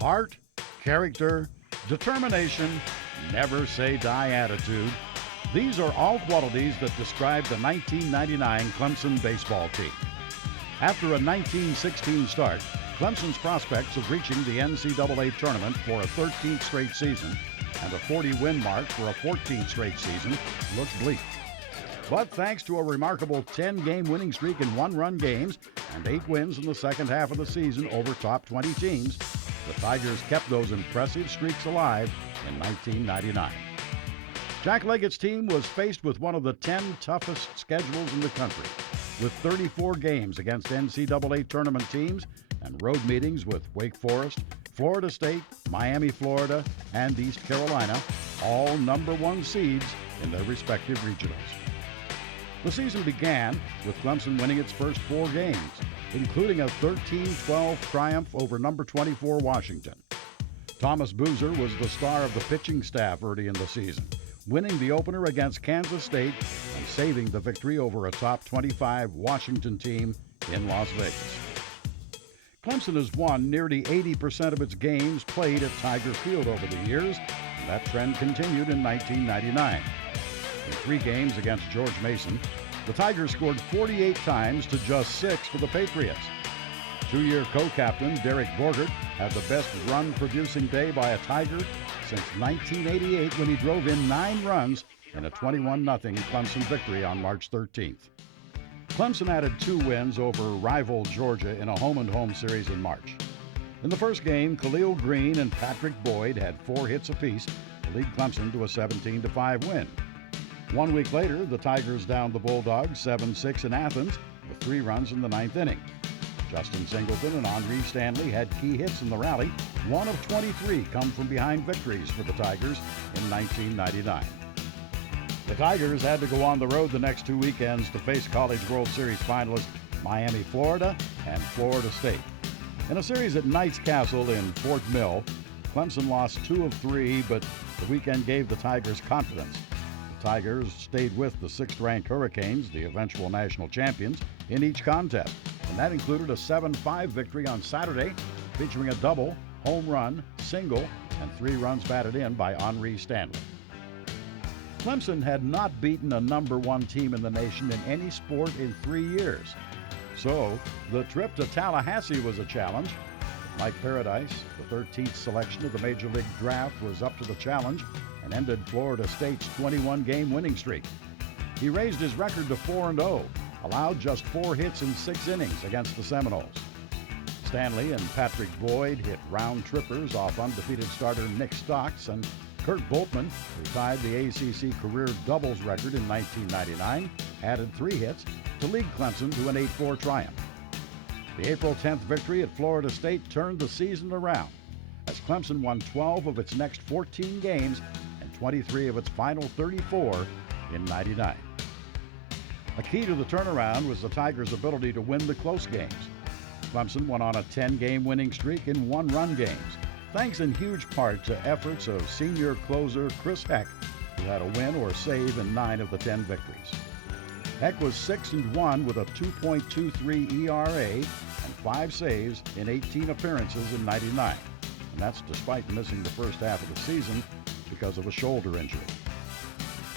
Heart, character, determination, never say die attitude. These are all qualities that describe the 1999 Clemson baseball team. After a 1916 start, Clemson's prospects of reaching the NCAA tournament for a 13th straight season and a 40-win mark for a 14th straight season looked bleak. But thanks to a remarkable 10-game winning streak in one-run games and 8 wins in the second half of the season over top 20 teams, the Tigers kept those impressive streaks alive in 1999. Jack Leggett's team was faced with one of the 10 toughest schedules in the country, with 34 games against NCAA tournament teams and road meetings with Wake Forest, Florida State, Miami, Florida, and East Carolina, all number 1 seeds in their respective regionals. The season began with Clemson winning its first 4 games, including a 13-12 triumph over number 24 Washington. Thomas Boozer was the star of the pitching staff early in the season, winning the opener against Kansas State and saving the victory over a top 25 Washington team in Las Vegas. Clemson has won nearly 80% of its games played at Tiger Field over the years, and that trend continued in 1999. In 3 games against George Mason, the Tigers scored 48 times to just 6 for the Patriots. 2-year co-captain Derek Borgert had the best run-producing day by a Tiger since 1988 when he drove in 9 runs in a 21-0 Clemson victory on March 13th. Clemson added 2 wins over rival Georgia in a home-and-home series in March. In the first game, Khalil Green and Patrick Boyd had 4 hits apiece to lead Clemson to a 17-5 win. 1 week later, the Tigers downed the Bulldogs 7-6 in Athens with 3 runs in the 9th inning. Justin Singleton and Henri Stanley had key hits in the rally. 1 of 23 come from behind victories for the Tigers in 1999. The Tigers had to go on the road the next 2 weekends to face College World Series finalists Miami, Florida, and Florida State. In a series at Knights Castle in Fort Mill, Clemson lost 2 of 3, but the weekend gave the Tigers confidence. The Tigers stayed with the 6th-ranked Hurricanes, the eventual national champions, in each contest, and that included a 7-5 victory on Saturday, featuring a double, home run, single, and 3 runs batted in by Henri Stanley. Clemson had not beaten a number 1 team in the nation in any sport in 3 years. So, the trip to Tallahassee was a challenge. Mike Paradise, the 13th selection of the Major League Draft, was up to the challenge and ended Florida State's 21-game winning streak. He raised his record to 4-0, allowed just 4 hits in 6 innings against the Seminoles. Stanley and Patrick Boyd hit round trippers off undefeated starter Nick Stocks, and Kurt Boltman, who tied the ACC career doubles record in 1999, added 3 hits to lead Clemson to an 8-4 triumph. The April 10th victory at Florida State turned the season around, as Clemson won 12 of its next 14 games and 23 of its final 34 in '99. A key to the turnaround was the Tigers' ability to win the close games. Clemson went on a 10-game winning streak in one-run games, thanks in huge part to efforts of senior closer Chris Heck, who had a win or save in 9 of the 10 victories. Heck was 6-1 with a 2.23 ERA and 5 saves in 18 appearances in '99, and that's despite missing the first half of the season because of a shoulder injury.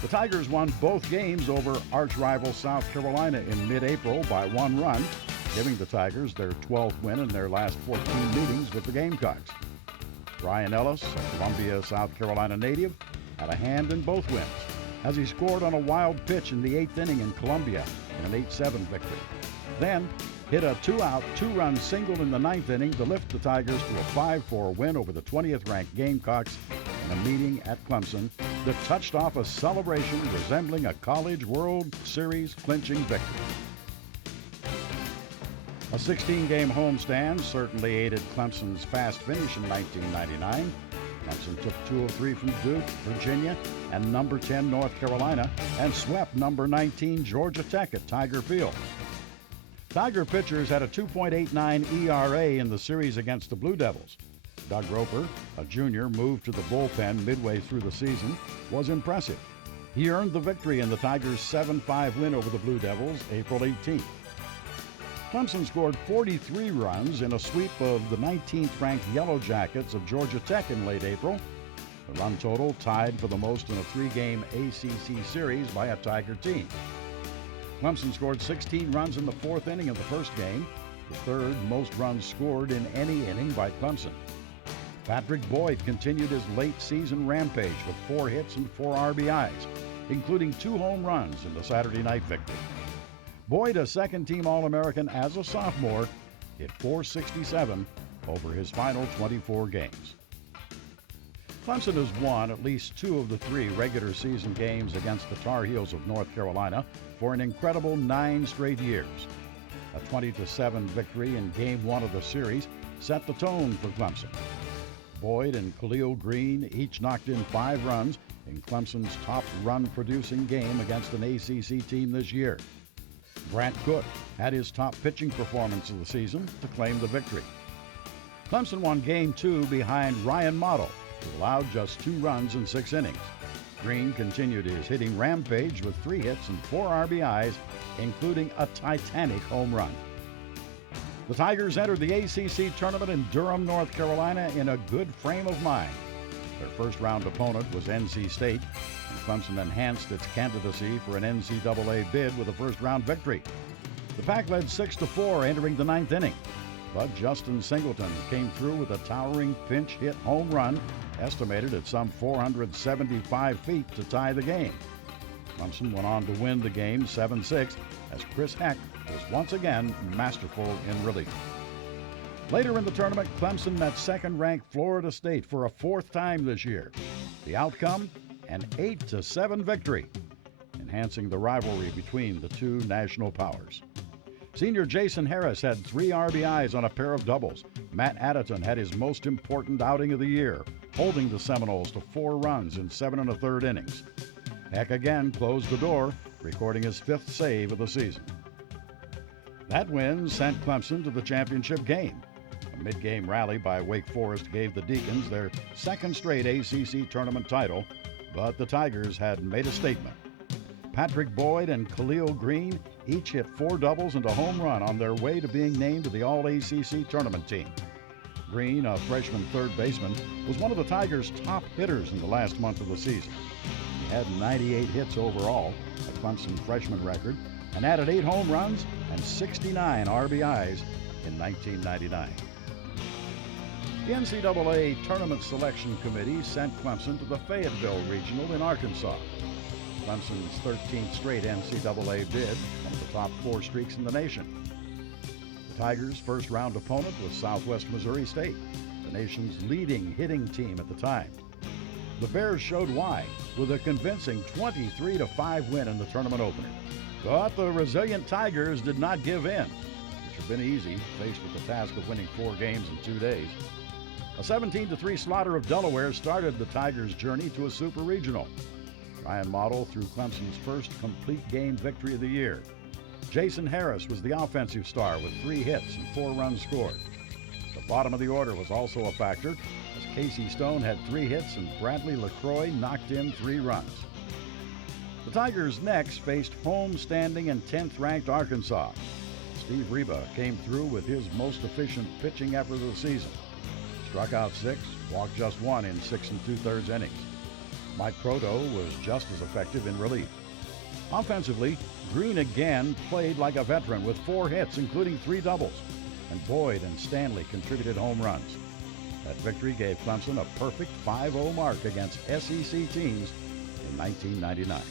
The Tigers won both games over arch-rival South Carolina in mid-April by 1 run, giving the Tigers their 12th win in their last 14 meetings with the Gamecocks. Ryan Ellis, a Columbia, South Carolina native, had a hand in both wins, as he scored on a wild pitch in the 8th inning in Columbia in an 8-7 victory. Then hit a 2-out, 2-run single in the 9th inning to lift the Tigers to a 5-4 win over the 20th-ranked Gamecocks in a meeting at Clemson that touched off a celebration resembling a College World Series clinching victory. A 16-game homestand certainly aided Clemson's fast finish in 1999. Clemson took 2 of 3 from Duke, Virginia, and number 10 North Carolina, and swept number 19 Georgia Tech at Tiger Field. Tiger pitchers had a 2.89 ERA in the series against the Blue Devils. Doug Roper, a junior moved to the bullpen midway through the season, was impressive. He earned the victory in the Tigers' 7-5 win over the Blue Devils April 18th. Clemson scored 43 runs in a sweep of the 19th-ranked Yellow Jackets of Georgia Tech in late April. The run total tied for the most in a three-game ACC series by a Tiger team. Clemson scored 16 runs in the fourth inning of the first game, the third most runs scored in any inning by Clemson. Patrick Boyd continued his late-season rampage with 4 hits and 4 RBIs, including 2 home runs in the Saturday night victory. Boyd, a second-team All-American as a sophomore, hit .467 over his final 24 games. Clemson has won at least 2 of the 3 regular season games against the Tar Heels of North Carolina for an incredible 9 straight years. A 20-7 victory in Game 1 of the series set the tone for Clemson. Boyd and Khalil Green each knocked in 5 runs in Clemson's top run-producing game against an ACC team this year. Brant Cook had his top pitching performance of the season to claim the victory. Clemson won Game 2 behind Ryan Motto, who allowed just 2 runs in 6 innings. Green continued his hitting rampage with 3 hits and 4 RBIs, including a titanic home run. The Tigers entered the ACC tournament in Durham, North Carolina in a good frame of mind. Their first-round opponent was NC State, and Clemson enhanced its candidacy for an NCAA bid with a first-round victory. The Pack led 6-4 entering the 9th inning, but Justin Singleton came through with a towering pinch-hit home run, estimated at some 475 feet to tie the game. Clemson went on to win the game 7-6 as Chris Heck was once again masterful in relief. Later in the tournament, Clemson met second-ranked Florida State for a 4th time this year. The outcome, an 8-7 victory, enhancing the rivalry between the two national powers. Senior Jason Harris had 3 RBIs on a pair of doubles. Matt Additon had his most important outing of the year, holding the Seminoles to 4 runs in 7 1/3 innings. Heck again closed the door, recording his 5th save of the season. That win sent Clemson to the championship game. A mid-game rally by Wake Forest gave the Deacons their 2nd straight ACC tournament title, but the Tigers had made a statement. Patrick Boyd and Khalil Green each hit 4 doubles and a home run on their way to being named to the All-ACC tournament team. Green, a freshman third baseman, was one of the Tigers' top hitters in the last month of the season. He had 98 hits overall, a Clemson freshman record, and added 8 home runs and 69 RBIs in 1999. The NCAA Tournament Selection Committee sent Clemson to the Fayetteville Regional in Arkansas. Clemson's 13th straight NCAA bid, one of the top 4 streaks in the nation. The Tigers' first-round opponent was Southwest Missouri State, the nation's leading hitting team at the time. The Bears showed why with a convincing 23-5 win in the tournament opener. But the resilient Tigers did not give in, which had been easy, faced with the task of winning 4 games in 2 days. A 17-3 slaughter of Delaware started the Tigers' journey to a super regional. Ryan Motto threw Clemson's first complete game victory of the year. Jason Harris was the offensive star with 3 hits and 4 runs scored. The bottom of the order was also a factor, as Casey Stone had 3 hits and Bradley LaCroix knocked in 3 runs. The Tigers next faced home-standing and 10th-ranked Arkansas. Steve Reba came through with his most efficient pitching effort of the season. Struck out 6, walked just 1 in 6 2/3 innings. Mike Proto was just as effective in relief. Offensively, Green again played like a veteran with 4 hits, including 3 doubles, and Boyd and Stanley contributed home runs. That victory gave Clemson a perfect 5-0 mark against SEC teams in 1999.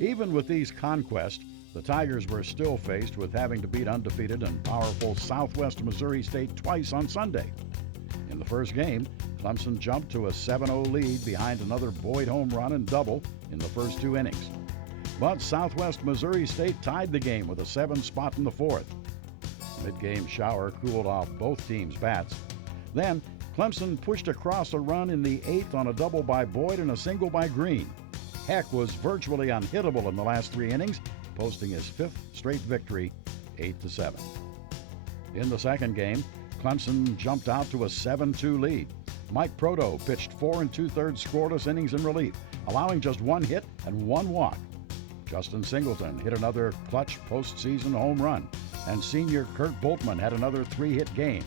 Even with these conquests, the Tigers were still faced with having to beat undefeated and powerful Southwest Missouri State twice on Sunday. In the first game, Clemson jumped to a 7-0 lead behind another Boyd home run and double in the first 2 innings. But Southwest Missouri State tied the game with a 7 spot in the 4th. Mid-game shower cooled off both teams' bats. Then, Clemson pushed across a run in the 8th on a double by Boyd and a single by Green. Heck was virtually unhittable in the last 3 innings, posting his 5th straight victory, 8-7. In the second game, Clemson jumped out to a 7-2 lead. Mike Proto pitched 4 2/3 scoreless innings in relief, allowing just 1 hit and 1 walk. Justin Singleton hit another clutch postseason home run, and senior Kurt Boltman had another 3-hit game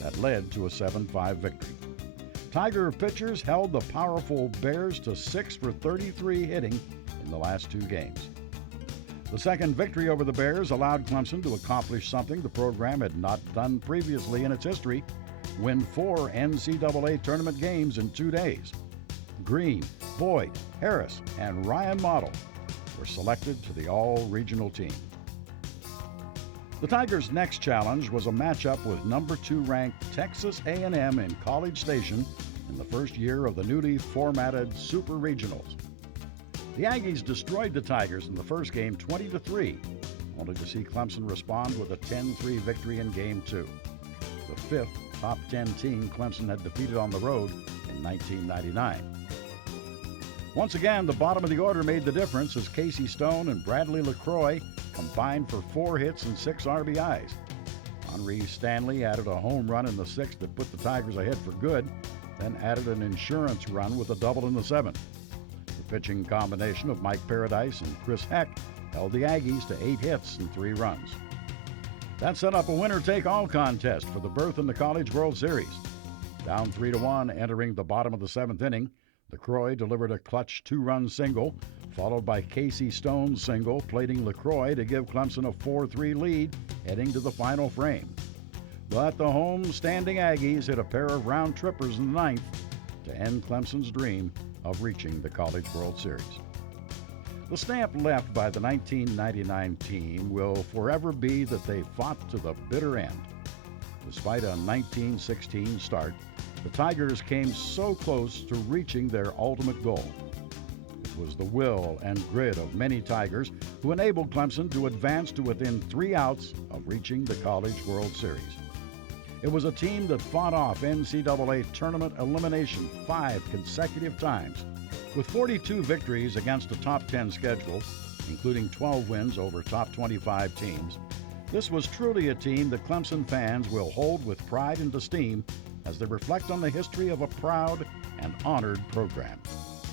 that led to a 7-5 victory. Tiger pitchers held the powerful Bears to 6 for 33 hitting in the last 2 games. The second victory over the Bears allowed Clemson to accomplish something the program had not done previously in its history: win 4 NCAA tournament games in 2 days. Green, Boyd, Harris, and Ryan Model were selected to the all-regional team. The Tigers' next challenge was a matchup with number 2 ranked Texas A&M in College Station in the first year of the newly formatted Super Regionals. The Aggies destroyed the Tigers in the first game 20-3, only to see Clemson respond with a 10-3 victory in Game 2. The 5th top 10 team Clemson had defeated on the road in 1999. Once again, the bottom of the order made the difference as Casey Stone and Bradley LaCroix combined for 4 hits and 6 RBIs. Henry Stanley added a home run in the 6th that put the Tigers ahead for good, then added an insurance run with a double in the 7th. The pitching combination of Mike Paradise and Chris Heck held the Aggies to 8 hits and 3 runs. That set up a winner-take-all contest for the berth in the College World Series. Down 3-1 entering the bottom of the 7th inning, LaCroix delivered a clutch 2-run single, followed by Casey Stone's single, plating LaCroix to give Clemson a 4-3 lead heading to the final frame. But the home-standing Aggies hit a pair of round trippers in the 9th to end Clemson's dream of reaching the College World Series. The stamp left by the 1999 team will forever be that they fought to the bitter end. Despite a 1916 start, the Tigers came so close to reaching their ultimate goal. It was the will and grit of many Tigers who enabled Clemson to advance to within 3 outs of reaching the College World Series. It was a team that fought off NCAA tournament elimination 5 consecutive times. With 42 victories against a top 10 schedule, including 12 wins over top 25 teams, this was truly a team that Clemson fans will hold with pride and esteem as they reflect on the history of a proud and honored program.